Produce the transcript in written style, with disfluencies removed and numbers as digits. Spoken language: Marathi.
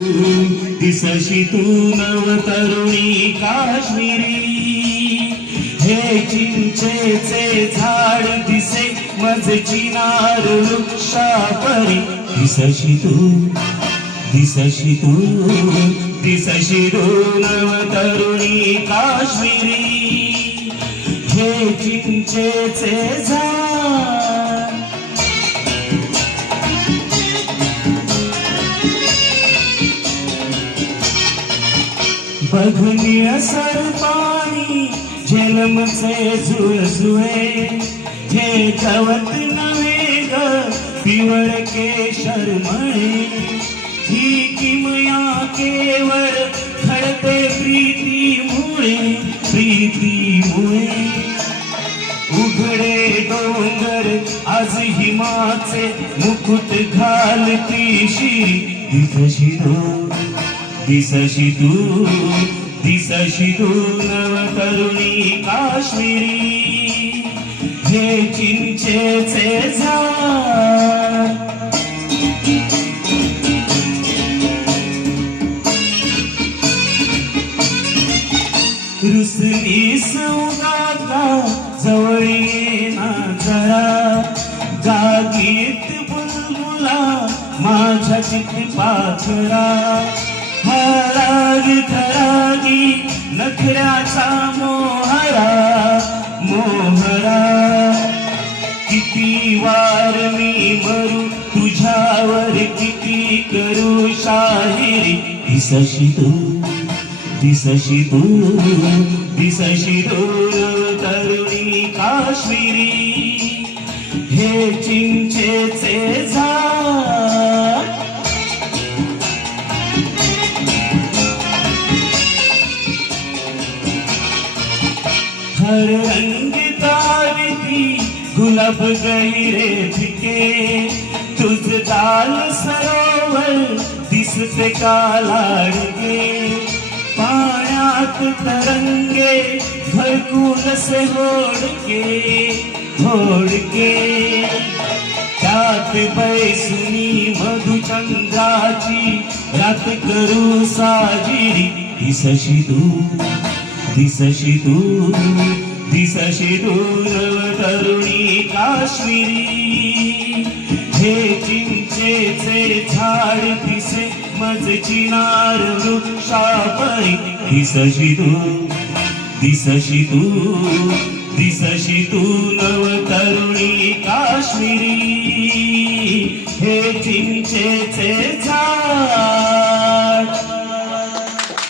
दिसशी तू नवतरुणी काश्मीरी, हे चिंचेचे झाड दिसे मज चिनार वृक्षापरी. दिसशी तू दिसशी तू दिसशी तू नवतरुणी काश्मीरी, हे चिंचेचे झाड. बघनिय सरपाणी झेलमचे झुळझुळे, हे गवत नव्हे ग पिवळ केशर मळे. ही किमया केवळ घडते प्रीतीमुळे, प्रीतीमुळे. उघडे डोंगर आज हिमाचे मुकुट घालती शिरी. दिसशी तू दिसशी तू दिसशी तू नवतरुणी काश्मीरी, हे चिंचेचे झाड. रुसलीस उगाता जवळ येना जरा, जागीत बुलबुला माझ्या चित पाखरा. हराग थरागी नखऱ्याचा मोहरा, मोहरा. किती वार मी मरू तुझ्यावर, किती करू शाहिरी. दिसशी तू दिसशी तू दिसशी तू तरुणी काश्मीरी, हे चिंचेचे झाड. हर रंग तारती गुलाब गहिरे फिके, तुझ दाल सरोवर दिसते का लाडके. पाण्यात तरंगे घरकुल से होडके, होडके. त्यात बैसुनी मधुचंद्राची रात करू साजिरी. दिसशी तू दिसशी तू दिसशी तू नवतरुणी काश्मीरी, हे चिंचेचे झाड दिसे मज चिनार वृक्षापरी. दिसशी तू दिसशी तू दिसशी तू नवतरुणी काश्मीरी, हे चिंचेचे झाड.